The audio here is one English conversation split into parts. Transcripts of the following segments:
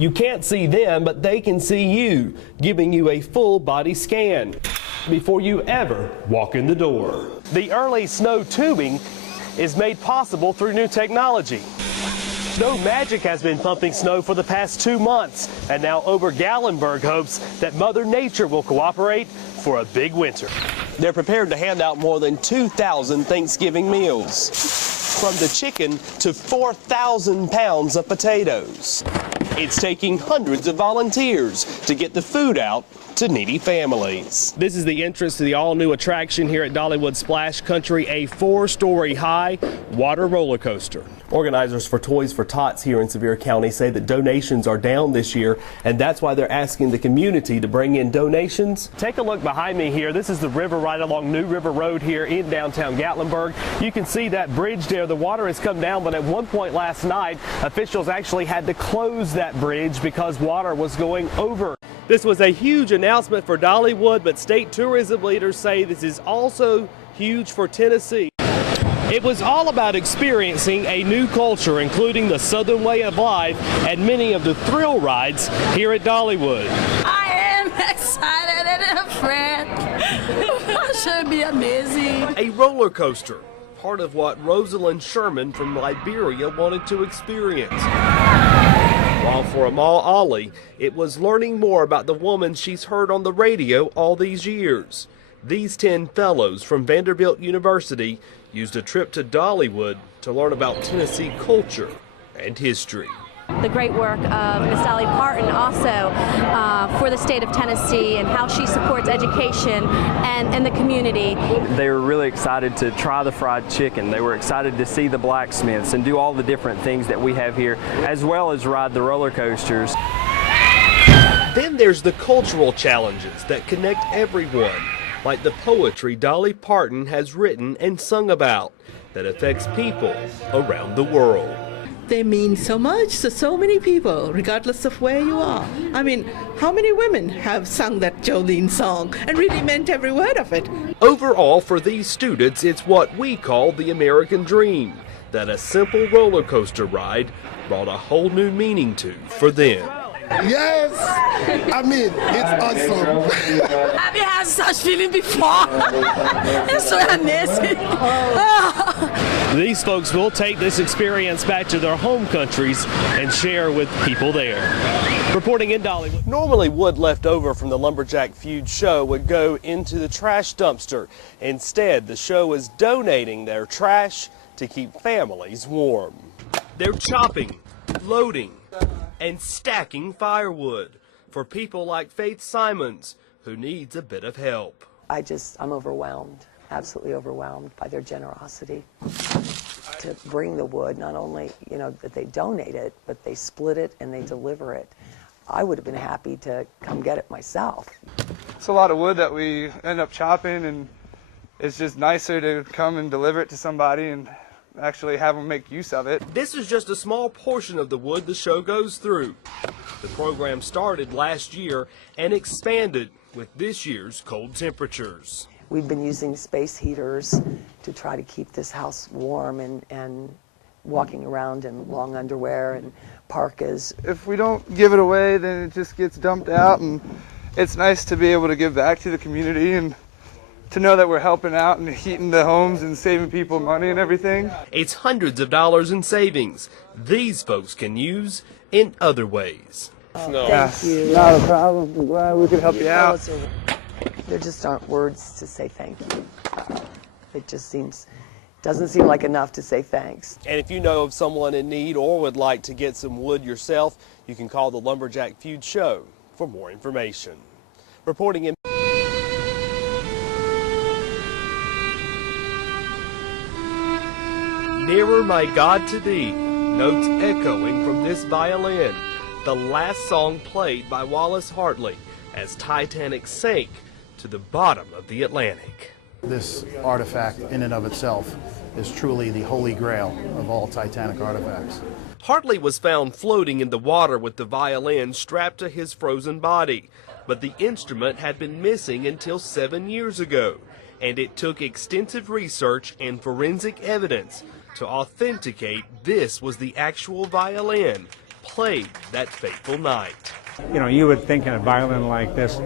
You can't see them, but they can see you, giving you a full body scan before you ever walk in the door. The early snow tubing is made possible through new technology. Snow Magic has been pumping snow for the past 2 months, and now Ober-Gallenberg hopes that Mother Nature will cooperate for a big winter. They're prepared to hand out more than 2,000 Thanksgiving meals, from the chicken to 4,000 pounds of potatoes. It's taking hundreds of volunteers to get the food out to needy families. This is the entrance to the all-new attraction here at Dollywood Splash Country, a 4-story high water roller coaster. Organizers for Toys for Tots here in Sevier County say that donations are down this year, and that's why they're asking the community to bring in donations. Take a look behind me here. This is the river right along New River Road here in downtown Gatlinburg. You can see that bridge there. The water has come down, but at one point last night, officials actually had to close that bridge because water was going over. This was a huge announcement for Dollywood, but state tourism leaders say this is also huge for Tennessee. It was all about experiencing a new culture, including the Southern way of life and many of the thrill rides here at Dollywood. I am excited and afraid. It should be amazing. A roller coaster, part of what Rosalind Sherman from Liberia wanted to experience. While for Amal Ali, it was learning more about the woman she's heard on the radio all these years. These 10 fellows from Vanderbilt University used a trip to Dollywood to learn about Tennessee culture and history. The great work of Miss Dolly Parton also for the state of Tennessee and how she supports education and the community. They were really excited to try the fried chicken. They were excited to see the blacksmiths and do all the different things that we have here, as well as ride the roller coasters. Then there's the cultural challenges that connect everyone, like the poetry Dolly Parton has written and sung about that affects people around the world. They mean so much to so many people, regardless of where you are. I mean, how many women have sung that Jolene song and really meant every word of it? Overall, for these students, it's what we call the American dream, that a simple roller coaster ride brought a whole new meaning to for them. Yes, I mean, it's awesome. Have you had such feeling before? It's so amazing. These folks will take this experience back to their home countries and share with people there. Reporting in Dollywood. Normally wood left over from the Lumberjack Feud show would go into the trash dumpster. Instead, the show is donating their trash to keep families warm. They're chopping, loading, and stacking firewood for people like Faith Simons, who needs a bit of help. I'm overwhelmed, absolutely overwhelmed by their generosity to bring the wood. Not only, that they donate it, but they split it and they deliver it. I would have been happy to come get it myself. It's a lot of wood that we end up chopping, and it's just nicer to come and deliver it to somebody and actually have them make use of it. This is just a small portion of the wood the show goes through. The program started last year and expanded with this year's cold temperatures. We've been using space heaters to try to keep this house warm and walking around in long underwear and parkas. If we don't give it away, then it just gets dumped out, and it's nice to be able to give back to the community and to know that we're helping out and heating the homes and saving people money and everything. It's hundreds of dollars in savings these folks can use in other ways. Thank you. Not a problem. I'm glad we could help you out. There just aren't words to say thank you. It just doesn't seem like enough to say thanks. And if you know of someone in need or would like to get some wood yourself, you can call the Lumberjack Feud show for more information. Reporting in Nearer My God to Thee, notes echoing from this violin, the last song played by Wallace Hartley as Titanic sank to the bottom of the Atlantic. This artifact in and of itself is truly the holy grail of all Titanic artifacts. Hartley was found floating in the water with the violin strapped to his frozen body, but the instrument had been missing until 7 years ago, and it took extensive research and forensic evidence to authenticate this was the actual violin played that fateful night. You know, you would think a violin like this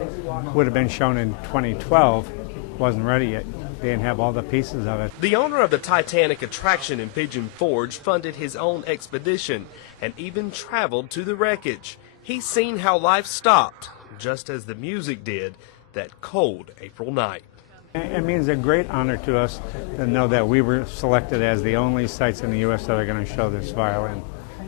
would have been shown in 2012, wasn't ready yet. They didn't have all the pieces of it. The owner of the Titanic attraction in Pigeon Forge funded his own expedition and even traveled to the wreckage. He's seen how life stopped, just as the music did that cold April night. It means a great honor to us to know that we were selected as the only sites in the U.S. that are going to show this violin.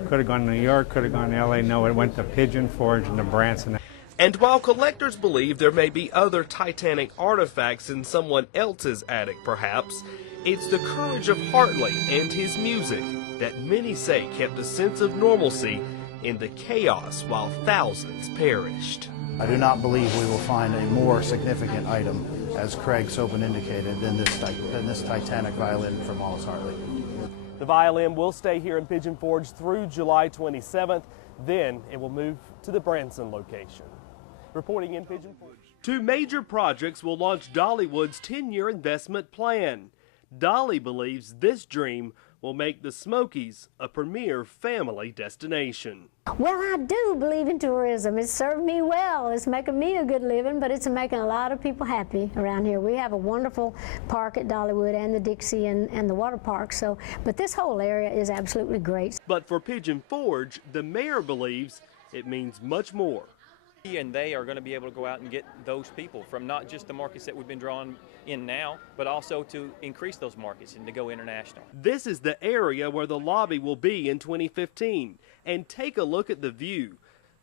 Could have gone to New York, could have gone to L.A. No, it went to Pigeon Forge and to Branson. And while collectors believe there may be other Titanic artifacts in someone else's attic perhaps, it's the courage of Hartley and his music that many say kept a sense of normalcy in the chaos while thousands perished. I do not believe we will find a more significant item, as Craig Sobin indicated, than this Titanic violin from Wallace Hartley. The violin will stay here in Pigeon Forge through July 27th. Then it will move to the Branson location. Reporting in Pigeon Forge. 2 major projects will launch Dollywood's 10-year investment plan. Dolly believes this dream will make the Smokies a premier family destination. Well, I do believe in tourism. It's served me well. It's making me a good living, but it's making a lot of people happy around here. We have a wonderful park at Dollywood and the Dixie and the water park, but this whole area is absolutely great. But for Pigeon Forge, the mayor believes it means much more. And they are going to be able to go out and get those people from not just the markets that we've been drawing in now, but also to increase those markets and to go international. This is the area where the lobby will be in 2015. And take a look at the view.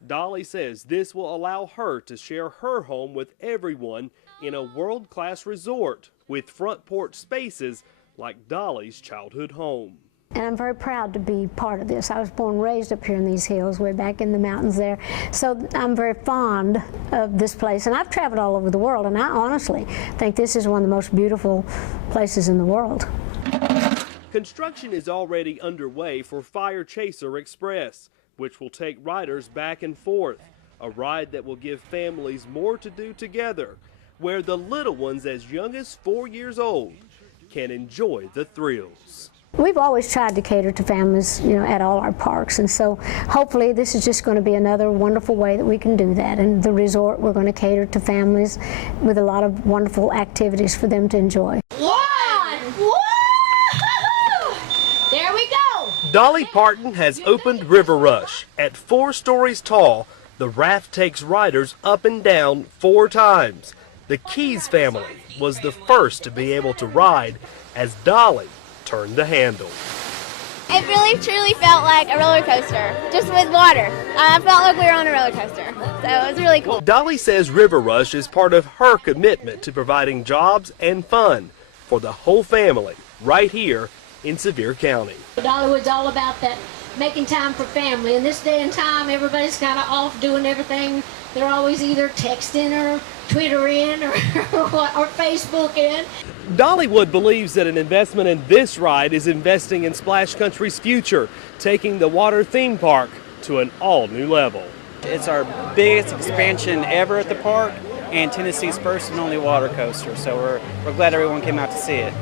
Dolly says this will allow her to share her home with everyone in a world-class resort with front porch spaces like Dolly's childhood home. And I'm very proud to be part of this. I was born and raised up here in these hills, way back in the mountains there. So I'm very fond of this place. And I've traveled all over the world, and I honestly think this is one of the most beautiful places in the world. Construction is already underway for Fire Chaser Express, which will take riders back and forth. A ride that will give families more to do together, where the little ones as young as 4 years old can enjoy the thrills. We've always tried to cater to families, at all our parks, and so hopefully this is just going to be another wonderful way that we can do that. And the resort, we're going to cater to families with a lot of wonderful activities for them to enjoy. There we go! Dolly Parton has opened River Rush. At 4 stories tall, the raft takes riders up and down 4 times. The Keys family was the first to be able to ride as Dolly turned the handle. It really truly felt like a roller coaster, just with water. I felt like we were on a roller coaster, so it was really cool. Dolly says River Rush is part of her commitment to providing jobs and fun for the whole family right here in Sevier County. Dollywood's all about that, making time for family. In this day and time, everybody's kind of off doing everything. They're always either texting or Twittering or Facebooking. Dollywood believes that an investment in this ride is investing in Splash Country's future, taking the water theme park to an all-new level. It's our biggest expansion ever at the park and Tennessee's first and only water coaster, so we're glad everyone came out to see it.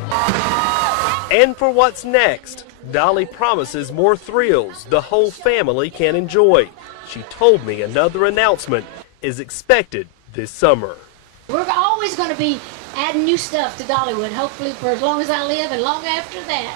And for what's next, Dolly promises more thrills the whole family can enjoy. She told me another announcement is expected this summer. We're always going to be adding new stuff to Dollywood, hopefully for as long as I live and long after that.